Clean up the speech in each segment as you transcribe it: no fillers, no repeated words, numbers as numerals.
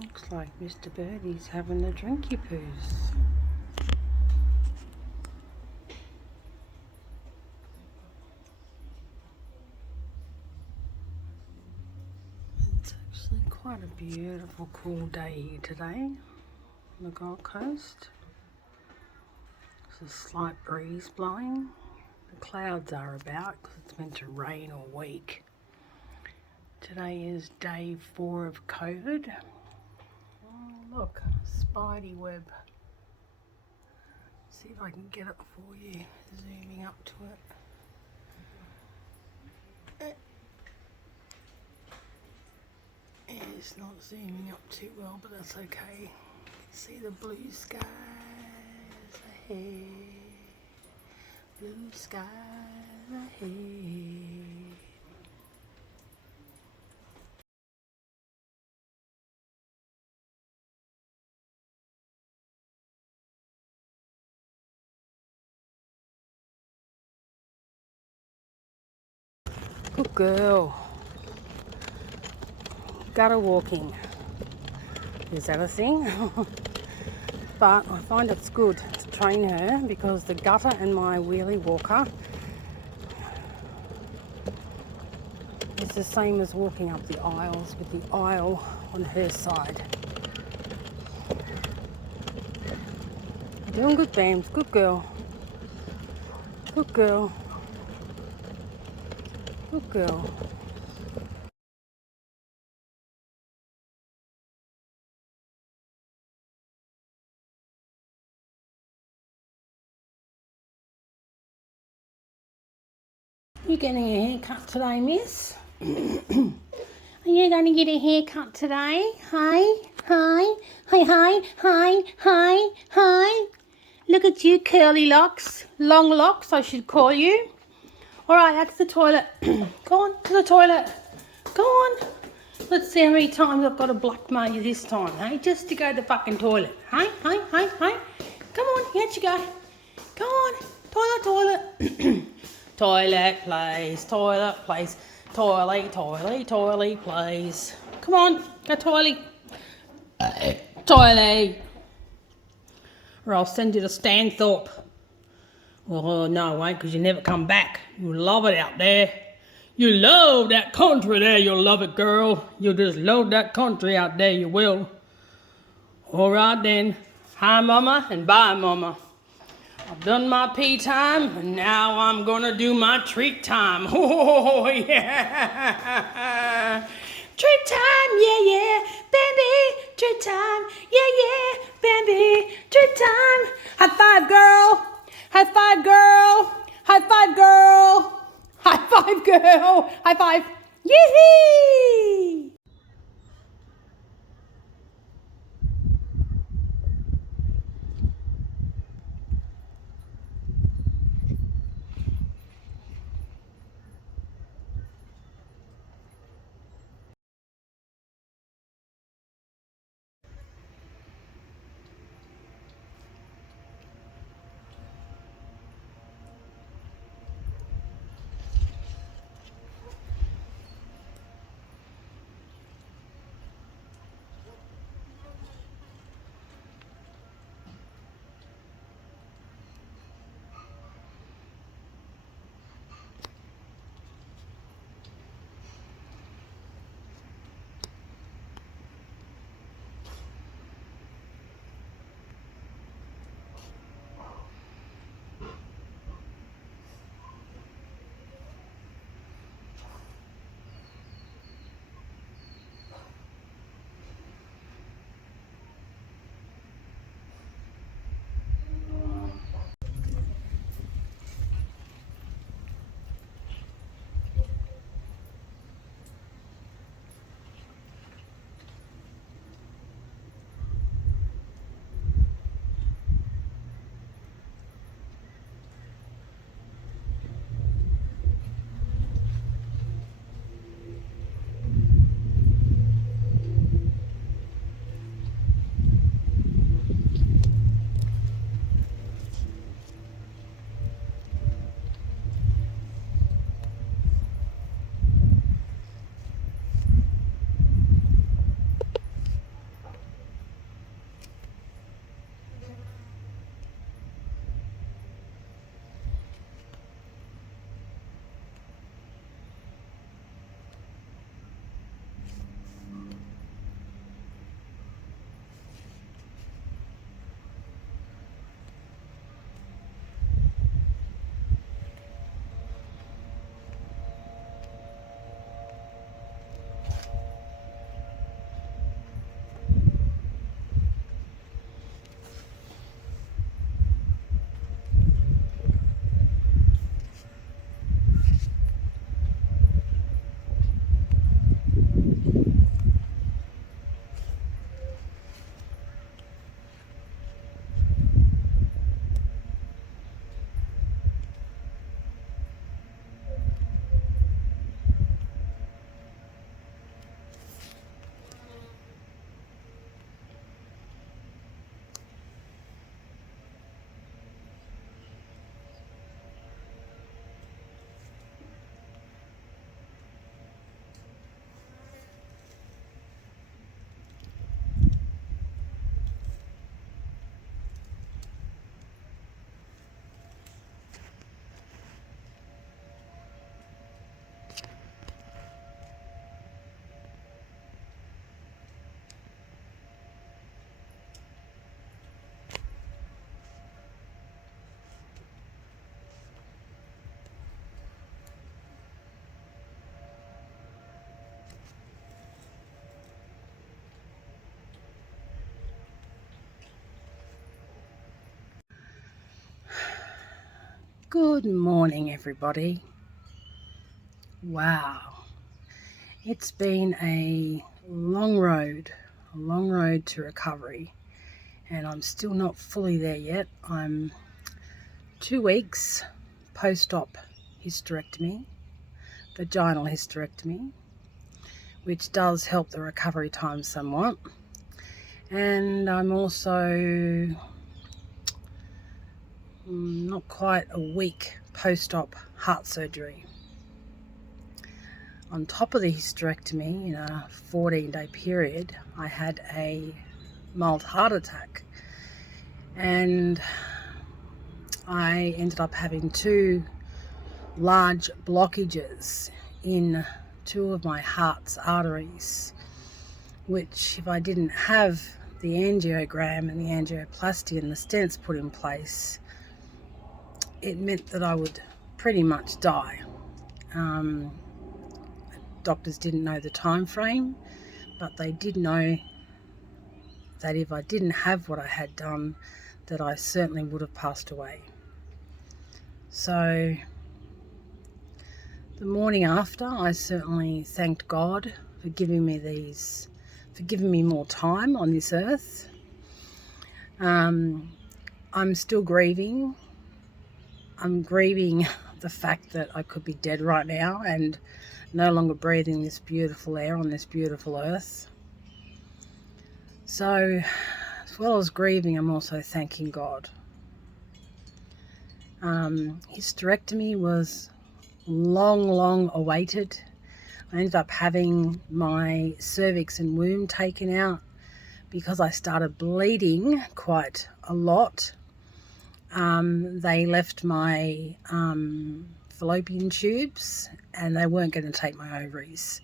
Looks like Mr. Birdie's having a drinky poos. It's actually quite a beautiful cool day here today on the Gold Coast. There's a slight breeze blowing. The clouds are about because it's meant to rain all week. Today is day 4 of COVID. Oh, look, spidey web. See if I can get it for you, zooming up to it. It's not zooming up too well, but that's okay. See the blue skies ahead. Blue skies ahead. Good girl. Gutter walking. Is that a thing? But I find it's good to train her because the gutter and my wheelie walker is the same as walking up the aisles with the aisle on her side. Doing good, Bams. Good girl. Good girl. Good girl. You getting a haircut today, miss? Are you going to get a haircut today? Hi, hi, hi, hi, hi, hi, hi. Look at you, curly locks. Long locks, I should call you. All right, that's the toilet. Go on to the toilet. Go on. Let's see how many times I've got to blackmail you this time, hey? Just to go to the fucking toilet. Hey, hey, hey, hey. Come on, here you go. Go on. Toilet, toilet. Toilet, please. Toilet, please. Toilet, toilet, toilet, please. Come on, go toilet. Toilet. Or I'll send you to Stanthorpe. Oh, no, I won't, because you never come back. You love it out there. You love that country there. You'll love it, girl. You'll just love that country out there. You will. All right, then. Hi, Mama, and bye, Mama. I've done my pee time, and now I'm going to do my treat time. Oh, yeah. Treat time, yeah, yeah. Bambi, treat time. Yeah, yeah. Bambi, treat time. High five, girl. High five, girl. High five, girl. High five, girl. High five. Yee-hee! Good morning, everybody. Wow, it's been a long road to recovery, and I'm still not fully there yet. I'm 2 weeks post-op hysterectomy, vaginal hysterectomy, which does help the recovery time somewhat. And I'm also not quite a week post-op heart surgery. On top of the hysterectomy, in a 14-day period, I had a mild heart attack, and I ended up having 2 large blockages in 2 of my heart's arteries, which, if I didn't have the angiogram and the angioplasty and the stents put in place, it meant that I would pretty much die. Doctors didn't know the time frame, but they did know that if I didn't have what I had done, that I certainly would have passed away. So the morning after, I certainly thanked God for giving me more time on this earth. I'm still grieving. I'm grieving the fact that I could be dead right now and no longer breathing this beautiful air on this beautiful earth. So, as well as grieving, I'm also thanking God. Hysterectomy was long awaited. I ended up having my cervix and womb taken out because I started bleeding quite a lot. They left my fallopian tubes, and they weren't going to take my ovaries.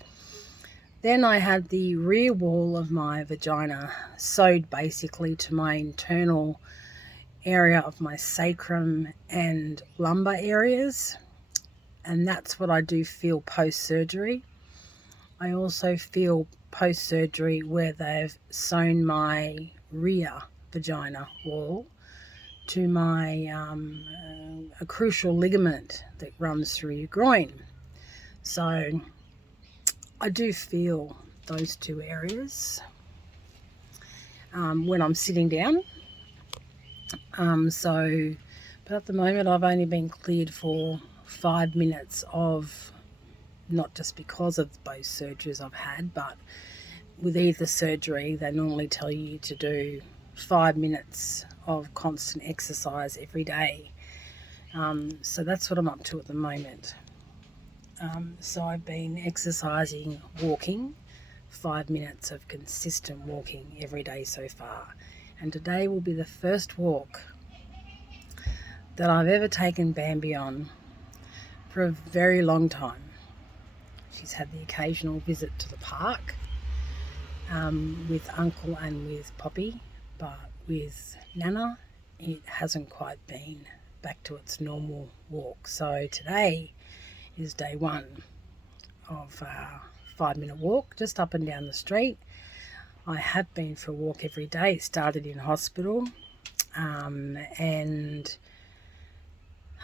Then I had the rear wall of my vagina sewed basically to my internal area of my sacrum and lumbar areas, and that's what I do feel post-surgery. I also feel post-surgery where they've sewn my rear vagina wall to my a crucial ligament that runs through your groin. So I do feel those 2 areas when I'm sitting down. But at the moment I've only been cleared for 5 minutes of, not just because of both surgeries I've had, but with either surgery they normally tell you to do 5 minutes of constant exercise every day. So that's what I'm up to at the moment. So I've been exercising, walking, 5 minutes of consistent walking every day so far. And today will be the first walk that I've ever taken Bambi on for a very long time. She's had the occasional visit to the park with Uncle and with Poppy, but with Nana it hasn't quite been back to its normal walk. So today is day 1 of a 5-minute walk just up and down the street. I have been for a walk every day. It started in hospital, and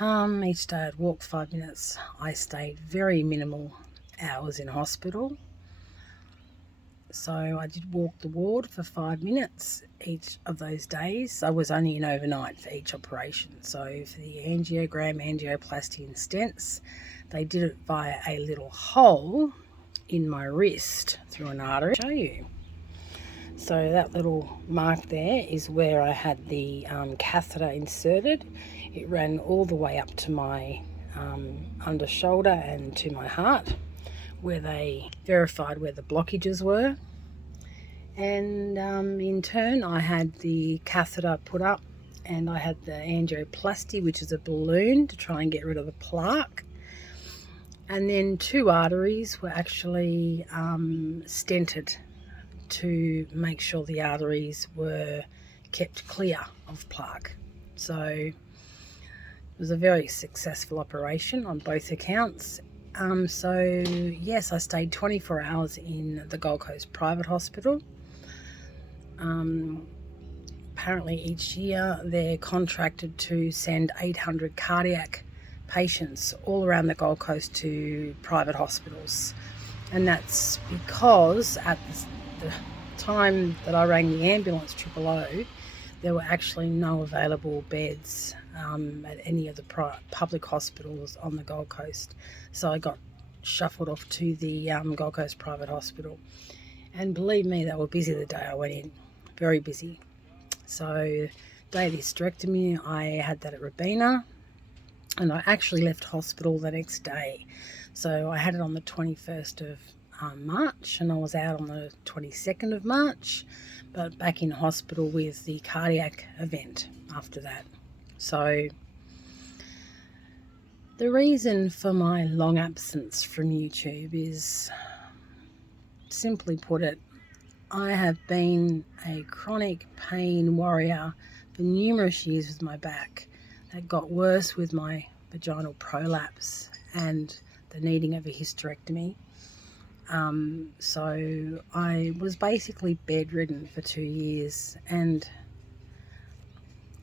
each day I'd walk 5 minutes. I stayed very minimal hours in hospital. So I did walk the ward for 5 minutes each of those days. I was only in overnight for each operation. So for the angiogram, angioplasty and stents, they did it via a little hole in my wrist through an artery. I'll show you. So that little mark there is where I had the catheter inserted. It ran all the way up to my under shoulder and to my heart, where they verified where the blockages were. And in turn I had the catheter put up, and I had the angioplasty, which is a balloon to try and get rid of the plaque. And then 2 arteries were actually stented to make sure the arteries were kept clear of plaque. So it was a very successful operation on both accounts. So yes, I stayed 24 hours in the Gold Coast private hospital. Apparently each year they're contracted to send 800 cardiac patients all around the Gold Coast to private hospitals. And that's because at the time that I rang the ambulance 000, there were actually no available beds at any of the public hospitals on the Gold Coast. So I got shuffled off to the Gold Coast private hospital. And believe me, they were busy the day I went in. Very busy. So day of the hysterectomy, I had that at Robina. And I actually left hospital the next day. So I had it on the 21st of March, and I was out on the 22nd of March, but back in hospital with the cardiac event after that. So the reason for my long absence from YouTube is, simply put it, I have been a chronic pain warrior for numerous years with my back. That got worse with my vaginal prolapse and the needing of a hysterectomy. So I was basically bedridden for 2 years, and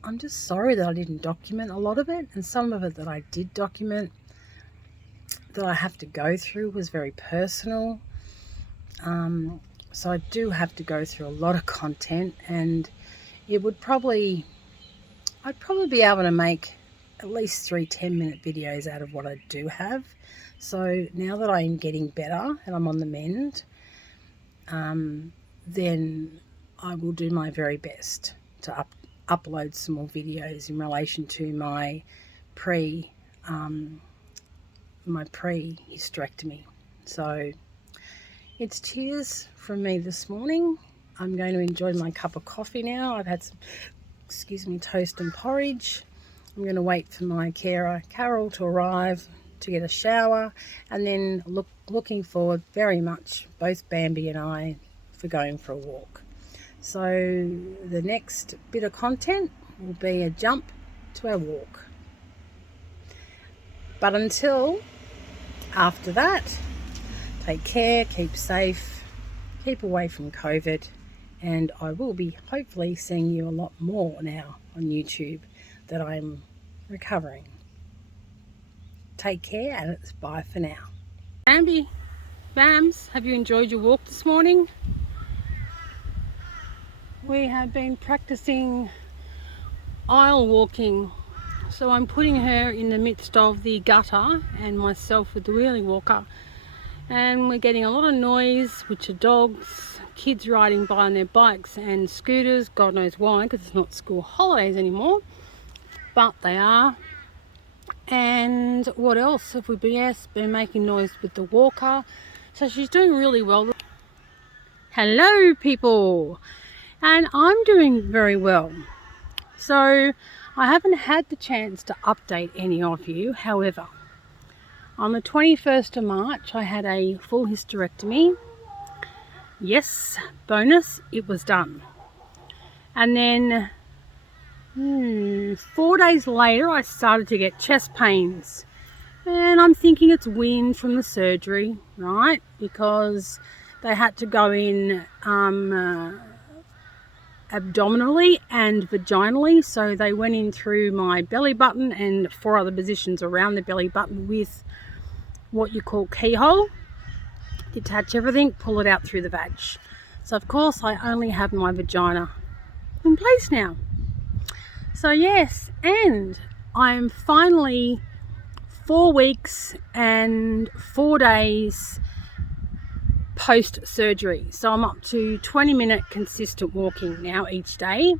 I'm just sorry that I didn't document a lot of it, and some of it that I did document that I have to go through was very personal. So I do have to go through a lot of content, and it would I'd probably be able to make at least 3 10-minute videos out of what I do have. So now that I'm getting better and I'm on the mend, then I will do my very best to upload some more videos in relation to my pre-hysterectomy. So it's cheers from me this morning. I'm going to enjoy my cup of coffee now. I've had some, toast and porridge. I'm going to wait for my carer, Carol, to arrive to get a shower, and then looking forward very much, both Bambi and I, for going for a walk. So the next bit of content will be a jump to our walk. But until after that, take care, keep safe, keep away from COVID, and I will be hopefully seeing you a lot more now on YouTube that I'm recovering. Take care, and it's bye for now. Bambi, Bams, have you enjoyed your walk this morning? We have been practicing aisle walking. So I'm putting her in the midst of the gutter and myself with the wheelie walker. And we're getting a lot of noise, which are dogs, kids riding by on their bikes and scooters. God knows why, because it's not school holidays anymore. But they are. And what else have we been? Yes, been making noise with the walker. So she's doing really well. Hello people, and I'm doing very well. So I haven't had the chance to update any of you. However, on the 21st of March I had a full hysterectomy. Yes, bonus, it was done. And then 4 days later I started to get chest pains, and I'm thinking it's wind from the surgery, right? Because they had to go in abdominally and vaginally, so they went in through my belly button and 4 other positions around the belly button with what you call keyhole. Detach everything, pull it out through the vag. So of course I only have my vagina in place now. So yes, and I'm finally 4 weeks and 4 days post-surgery. So I'm up to 20-minute consistent walking now each day.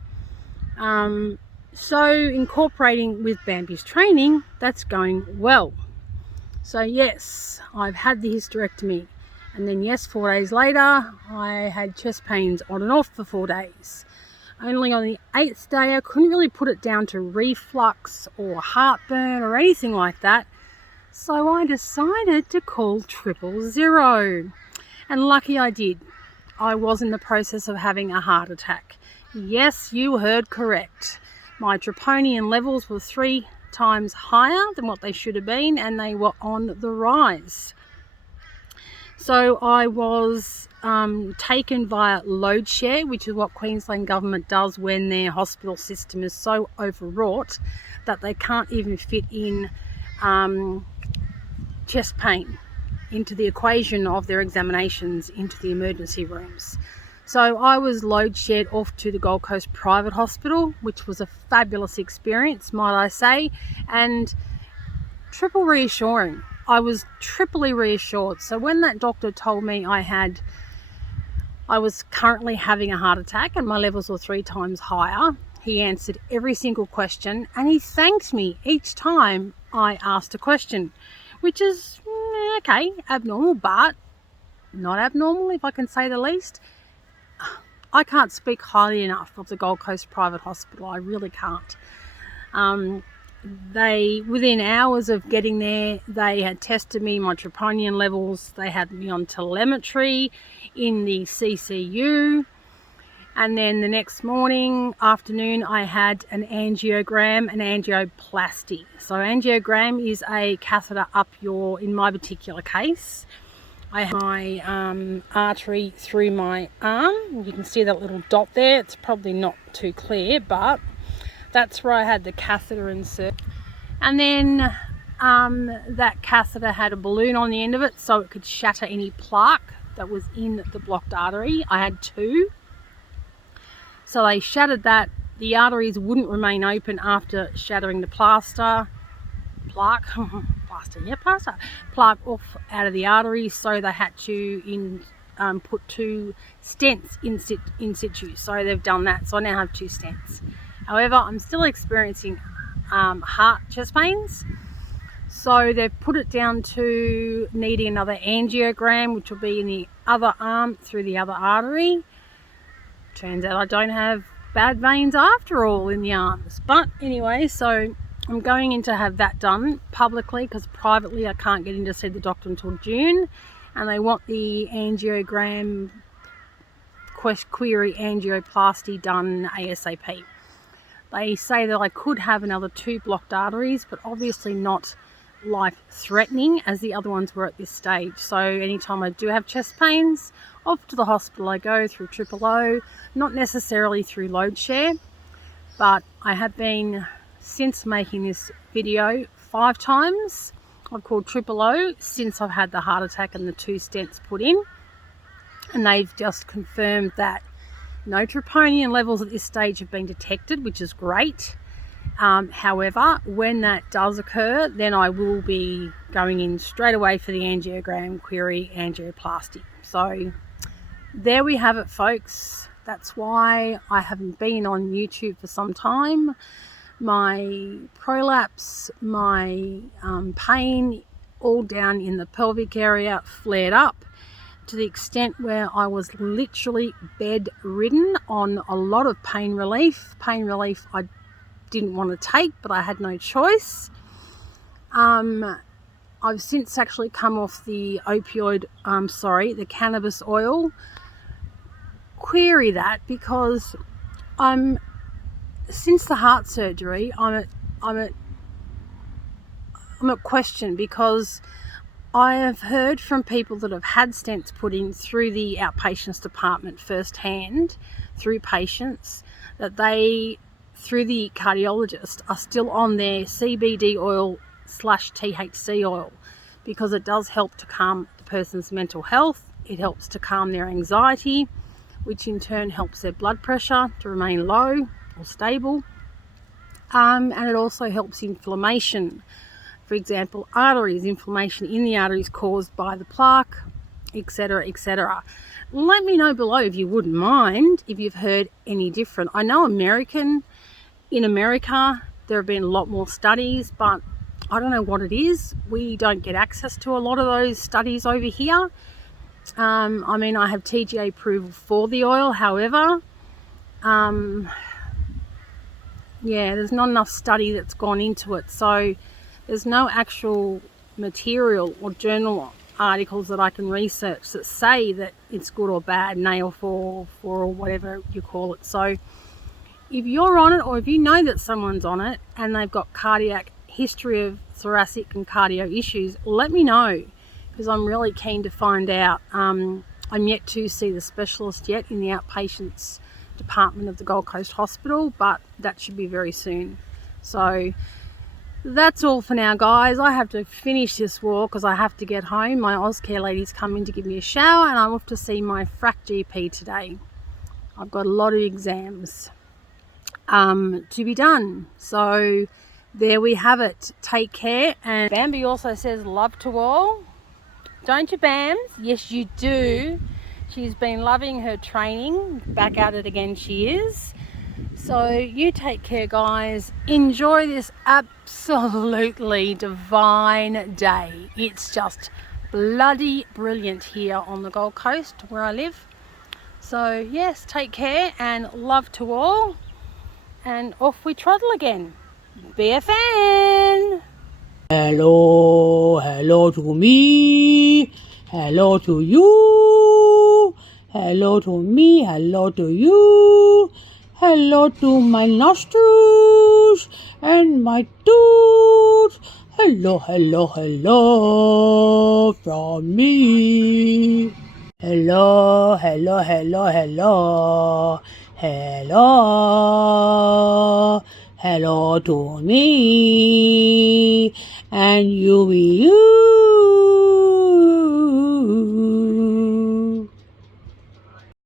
So incorporating with Bambi's training, that's going well. So yes, I've had the hysterectomy. And then yes, 4 days later, I had chest pains on and off for 4 days. Only on the 8th day, I couldn't really put it down to reflux or heartburn or anything like that. So I decided to call 000. And lucky I did. I was in the process of having a heart attack. Yes, you heard correct. My troponin levels were 3 times higher than what they should have been, and they were on the rise. So I was taken via load share, which is what Queensland government does when their hospital system is so overwrought that they can't even fit in chest pain into the equation of their examinations into the emergency rooms. So I was load shared off to the Gold Coast private hospital, which was a fabulous experience, might I say, and triple reassuring. I was triply reassured. So when that doctor told me I was currently having a heart attack and my levels were 3 times higher, he answered every single question and he thanked me each time I asked a question, which is okay, abnormal, but not abnormal, if I can say the least. I can't speak highly enough of the Gold Coast private hospital. I really can't. They, within hours of getting there, they had tested me, my troponin levels. They had me on telemetry in the CCU. And then the next afternoon, I had an angiogram, an angioplasty. So angiogram is a catheter up in my particular case, I have my artery through my arm. You can see that little dot there. It's probably not too clear, but that's where I had the catheter insert. And then that catheter had a balloon on the end of it so it could shatter any plaque that was in the blocked artery. I had 2. So they shattered that. The arteries wouldn't remain open after shattering the plaque off out of the arteries, so they had to put 2 stents in situ. So they've done that. So I now have 2 stents. However, I'm still experiencing chest pains. So they've put it down to needing another angiogram, which will be in the other arm through the other artery. Turns out I don't have bad veins after all in the arms. But anyway, so I'm going in to have that done publicly, because privately I can't get in to see the doctor until June, and they want the angiogram query angioplasty done ASAP. They say that I could have another 2 blocked arteries, but obviously not life-threatening as the other ones were at this stage. So anytime I do have chest pains, off to the hospital I go through Triple O, not necessarily through load share, but I have been, since making this video, 5 times. I've called Triple O since I've had the heart attack and the 2 stents put in, and they've just confirmed that no troponin levels at this stage have been detected, which is great. However, when that does occur, then I will be going in straight away for the angiogram query angioplasty. So there we have it, folks. That's why I haven't been on YouTube for some time. My prolapse, my pain all down in the pelvic area flared up to the extent where I was literally bedridden on a lot of pain relief. Pain relief I didn't want to take, but I had no choice. I've since actually come off the the cannabis oil. Query that, because since the heart surgery, I'm at question, because I have heard from people that have had stents put in through the outpatients department firsthand, through patients, that they, through the cardiologist, are still on their CBD oil / THC oil, because it does help to calm the person's mental health. It helps to calm their anxiety, which in turn helps their blood pressure to remain low or stable. And it also helps inflammation. For example, arteries, inflammation in the arteries caused by the plaque, etc., etc. Let me know below, if you wouldn't mind, if you've heard any different. I know in America, there have been a lot more studies, but I don't know what it is. We don't get access to a lot of those studies over here. I have TGA approval for the oil. However, there's not enough study that's gone into it. So there's no actual material or journal articles that I can research that say that it's good or bad, nail for or whatever you call it. So if you're on it, or if you know that someone's on it and they've got cardiac history of thoracic and cardio issues, let me know, because I'm really keen to find out. I'm yet to see the specialist yet in the outpatients department of the Gold Coast Hospital, but that should be very soon. So That's all for now, guys. I have to finish this walk because I have to get home. My Ozcare lady's coming to give me a shower, and I'm off to see my frack GP today. I've got a lot of exams to be done. So there we have it. Take care. And Bambi also says love to all. Don't you, Bams? Yes, you do. She's been loving her training. Back at it again, she is. So you take care, guys. Enjoy this absolutely divine day. It's just bloody brilliant here on the Gold Coast where I live. So yes, take care and love to all. And off we trundle again. Be a fan. Hello to me, hello to you, hello to me, hello to you, hello to my nostrils and my tooth, hello from me. Hello to me, and you